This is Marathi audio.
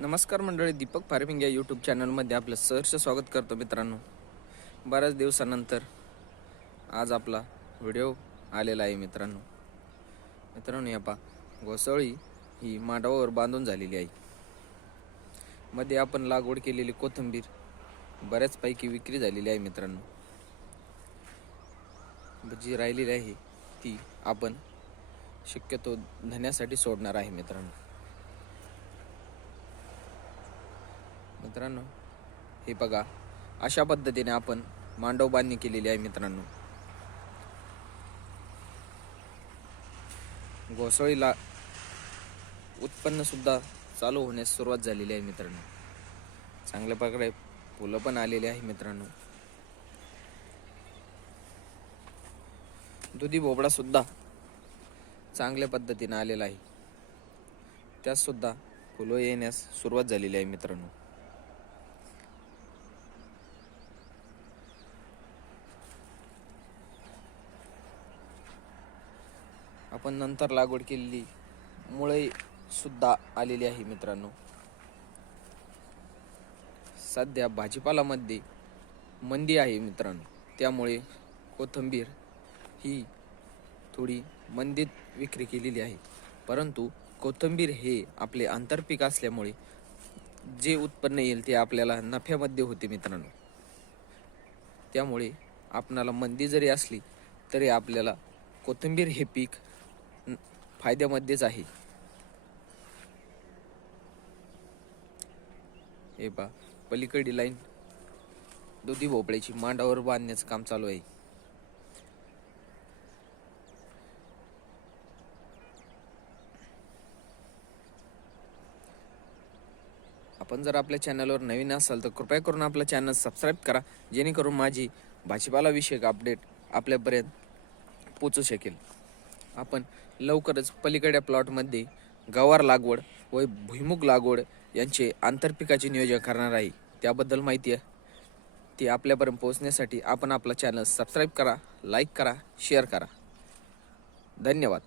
नमस्कार मंडळी दीपक फार्मिंग या यूट्यूब चॅनलमध्ये आपलं सहर्ष स्वागत करतो मित्रांनो. बऱ्याच दिवसानंतर आज आपला व्हिडिओ आलेला आहे मित्रांनो. मित्रांनो या पा घोसळी ही मांडवावर बांधून झालेली आहे. मध्ये आपण लागवड केलेली कोथिंबीर बऱ्याचपैकी विक्री झालेली आहे मित्रांनो. जी राहिलेली आहे ती आपण शक्यतो धन्यासाठी सोडणार आहे मित्रांनो. मित्रांनो हे बघा अशा पद्धतीने आपण मांडव बांधणी केलेली आहे मित्रांनो. घोसळीला उत्पन्न सुद्धा चालू होण्यास सुरुवात झालेली आहे मित्रांनो. चांगल्या प्रकारे फुलं पण आलेली आहे मित्रांनो. दुधी भोपळा सुद्धा चांगल्या पद्धतीने आलेला आहे. त्यात सुद्धा फुलं येण्यास सुरुवात झालेली आहे मित्रांनो. आपण नंतर लागवड केलेली मुळे सुद्धा आलेली आहे मित्रांनो. सध्या भाजीपालामध्ये मंदी आहे मित्रांनो. त्यामुळे कोथिंबीर ही थोडी मंदीत विक्री केलेली आहे. परंतु कोथिंबीर हे आपले आंतरपीक असल्यामुळे जे उत्पन्न येईल ते आपल्याला नफ्यामध्ये होते मित्रांनो. त्यामुळे आपणाला मंदी जरी असली तरी आपल्याला कोथिंबीर हे पीक फायद्यामध्येच आहे. हे पा पलीकडे लाईन. दुधी भोपळ्याची मांडावर बांधण्याचं काम चालू आहे. आपण जर आपल्या चॅनलवर नवीन असाल तर कृपया करून आपलं चॅनल सबस्क्राईब करा जेणेकरून माझी भाजीपाला विषयक अपडेट आपल्यापर्यंत पोचू शकेल. आपण लवकरच पलीकडच्या प्लॉटमध्ये गवार लागवड व भुईमुग लागवड यांचे आंतरपिकाचे नियोजन करणार आहे. त्याबद्दल माहिती आहे. ती आपल्यापर्यंत पोहोचण्यासाठी आपण आपला चॅनल सबस्क्राईब करा लाईक करा शेअर करा. धन्यवाद.